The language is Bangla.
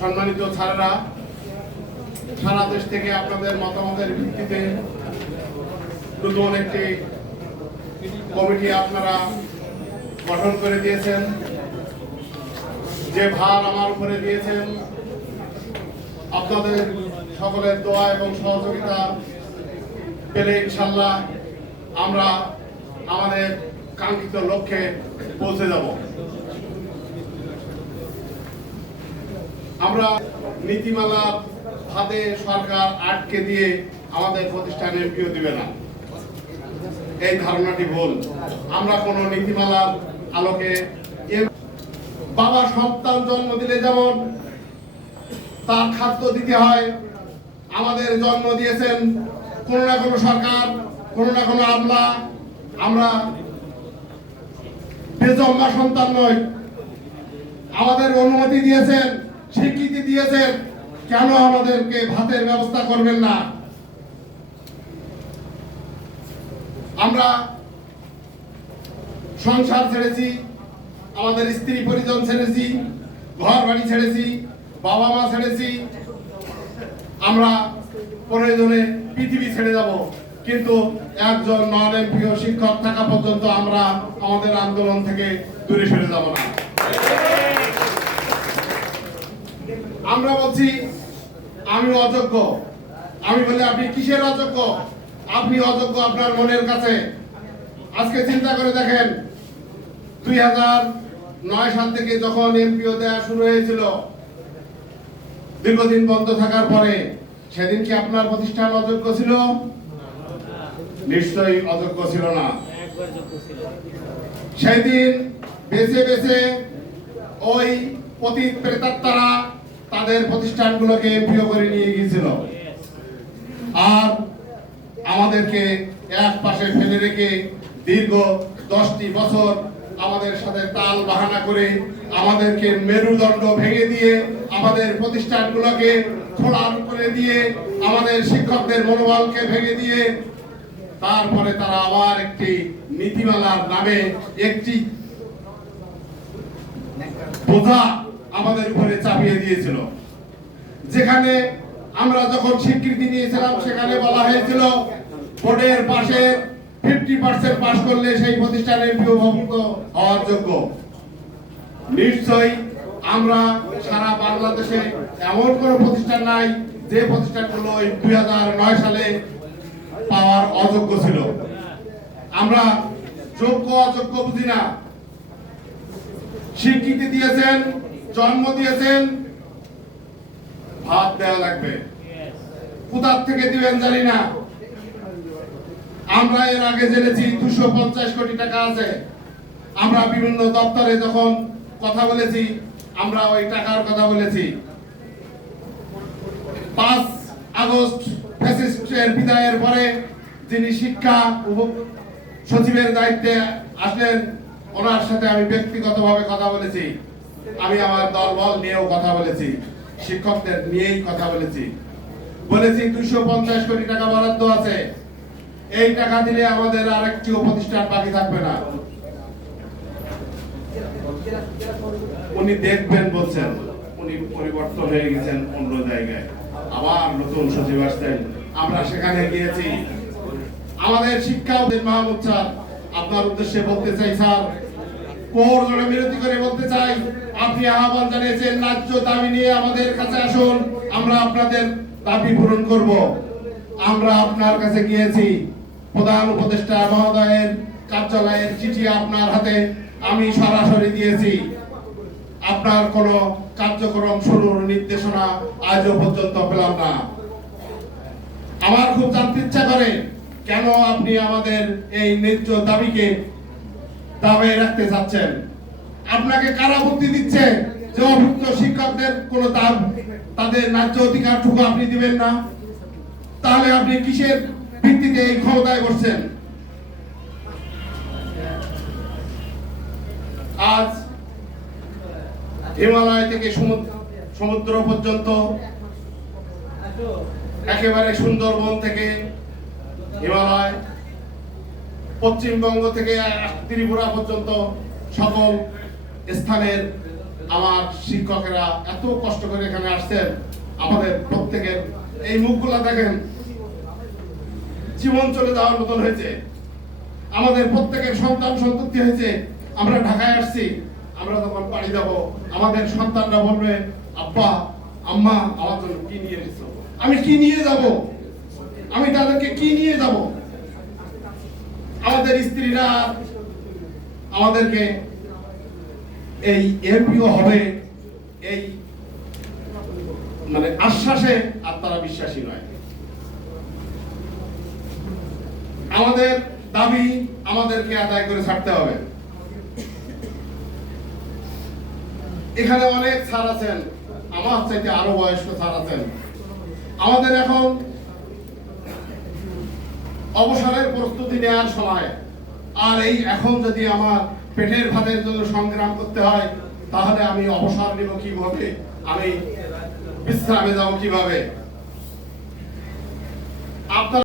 সম্মানিত ছাড়ারা সারা দেশ থেকে আপনাদের মতামতের ভিত্তিতে নতুন একটি কমিটি আপনারা গঠন করে দিয়েছেন। যে ভার আমার উপরে দিয়েছেন, আপনাদের সকলের দোয়া এবং সহযোগিতা পেলে ইনশাল্লাহ আমরা আমাদের কাঙ্ক্ষিত লক্ষ্যে পৌঁছে যাব। আমরা নীতিমালা হাতে সরকার আটকে দিয়ে আমাদের প্রতিষ্ঠানে এমপিও দিবে না। এই ধারণাটি ভুল। আমরা কোনো নীতিমালার আলোকে বাবা সন্তান জন্ম দিলে যেমন তার খাদ্য দিতে হয়, আমাদের জন্ম দিয়েছেন কোনো না কোনো সরকার, কোনো না কোনো আমলা। আমরা বেজম্মা সন্তান নয় আমাদের অনুমতি দিয়েছেন স্বীকৃতি দিয়েছেন, কেন আমাদেরকে ভাতের ব্যবস্থা করবেন না? আমরা সংসার ছেড়েছি, আমাদের স্ত্রী পরিজন ছেড়েছি ঘর বাড়ি ছেড়েছি বাবা মা ছেড়েছি। আমরা প্রয়োজনে পৃথিবী ছেড়ে যাব, কিন্তু একজন নন এমপিও শিক্ষক থাকা পর্যন্ত আমরা আমাদের আন্দোলন থেকে দূরে সরে যাব না। আমরা বলছি, আমি অযোগ্য। আমি বলি, আপনি কিসের অযোগ্য? আপনি অযোগ্য আপনার মনের কাছে। আজকে চিন্তা করে দেখেন, দুই হাজার নয় সাল থেকে যখন এমপিও দেওয়া শুরু হয়েছিল, দীর্ঘদিন বন্ধ থাকার পরে, সেদিন কি আপনার প্রতিষ্ঠান অযোগ্য ছিল? নিশ্চয়ই অযোগ্য ছিল না। সেদিন বেছে বেছে ওই পতিত প্রেতাত্মারা তাদের প্রতিষ্ঠানগুলোকে এমপিও করে নিয়ে গিয়েছিল। আর আমাদেরকে এক পাশে ফেলে রেখে দীর্ঘ দশটি বছর আমাদের সাথে তাল বাহানা করে আমাদেরকে মেরুদণ্ড ভেঙে দিয়ে আমাদের প্রতিষ্ঠানগুলোকে খোলার করে দিয়ে আমাদের শিক্ষকদের মনোবলকে ভেঙে দিয়ে তারপরে তারা আবার একটি নীতিমালার নামে একটি বোঝা আমাদের উপরে চাপিয়ে দিয়েছিল। যেখানে আমরা যখন স্বীকৃতি নিয়েছিলাম, সেখানে বলা হয়েছিল বোর্ডের পাশে ফিফটি পার্সেন্ট পাশ করলে সেই প্রতিষ্ঠানে বিভক্ত হওয়ার যোগ্য। নিশ্চয়ই আমরা সারা বাংলাদেশে এমন কোন প্রতিষ্ঠান নাই যে প্রতিষ্ঠানগুলো দুই সালে পাওয়ার অযোগ্য ছিল। আমরা যোগ্য, অযোগ্য বুঝি না। স্বীকৃতি দিয়েছেন জন্ম দিয়েছেন, ভাত দেওয়া লাগবে। কোথার থেকে দিবেন জানি না। আমরা এর আগে জেনেছি দুশো পঞ্চাশ কোটি টাকা আছে। আমরা বিভিন্ন দপ্তরে যখন কথা বলেছি, আমরা ওই টাকার কথা বলেছি। পাঁচ আগস্ট ফ্যাসিস্টের বিদায়ের পরে যিনি শিক্ষা সচিবের দায়িত্বে আসলেন, ওনার সাথে আমি ব্যক্তিগতভাবে কথা বলেছি। আমি আমার দলবল নিয়েও কথা বলেছি। শিক্ষকদের নিয়েই কথা বলেছি। বলেছি দুশো পঞ্চাশ কোটি টাকা বরাদ্দ আছে। এই টাকা দিলে আমাদের আরেকটিও প্রতিষ্ঠান বাকি থাকবে না। উনি দেখবেন বলছেন, উনি পরিবর্তন হয়ে গেছেন অন্য জায়গায়। আবার নতুন সচিব আসছেন। আমরা সেখানে গিয়েছি। আমাদের শিক্ষা মাহমুদ স্যার আপনার উদ্দেশ্যে বলতে চাই, স্যার। কোর জোড়া বিরতি করে বলতে চাই। আপনি আহ্বান জানিয়েছেন ন্যায্য দাবি নিয়ে আমাদের কাছে আসুন, আমরা আপনাদের দাবি পূরণ করব। আমরা আপনার কাছে গিয়েছি। প্রধান উপদেষ্টা মহোদয়ের কার্যালয়ের চিঠি আপনার হাতে আমি সরাসরি দিয়েছি। আপনার কোনো কার্যক্রম শুরুর নির্দেশনা আজও পর্যন্ত পেলাম না। আমার খুব জানতে ইচ্ছা করে, কেন আপনি আমাদের এই ন্যায্য দাবিকে দাবে রাখতে চাচ্ছেন আপনাকে কারা দিচ্ছে? যে অভুক্ত শিক্ষকদের কোন দাম তাদের ন্যায্য অধিকারটুকু আপনি দিবেন না? তাহলে আপনি কিসের ভিত্তিতে এই ক্ষমতায় বসছেন? আজ হিমালয় থেকে সমুদ্র পর্যন্ত একেবারে সুন্দরবন থেকে হিমালয়, পশ্চিমবঙ্গ থেকে ত্রিপুরা পর্যন্ত সকল স্থানের আমার শিক্ষকেরা এত কষ্ট করে এখানে আসছেন, আমাদের প্রত্যেকের। এই মুখগুলা দেখেন, জীবন চলে যাওয়ার মতন হয়েছে। আমাদের প্রত্যেকের সন্তান সন্ততি হয়েছে। আমরা ঢাকায় আসছি, আমরা তখন বাড়ি যাব, আমাদের সন্তানরা বলবে, আব্বা, আম্মা, আমার জন্য কি নিয়ে এসেছ? আমি কি নিয়ে যাব? আমি তাদেরকে কি নিয়ে যাব? আমাদের স্ত্রীরা আমাদেরকে এই এমপিও হবে, এই মানে আশ্বাসে আর তারা বিশ্বাসী নয়। আমাদের দাবি আমাদেরকে আদায় করে ছাড়তে হবে। এখানে অনেক স্যার আছেন, আমার চাইতে আরও বয়স্ক স্যার আছেন। আমাদের এখন অবসরের প্রস্তুতি নেওয়ার সময় আর এই এখন যদি আমার পেটের ভাতের জন্য সংগ্রাম করতে হয়, তাহলে আমি অবসর নেব কীভাবে? আমি বিশ্রামে যাব কীভাবে? আপনার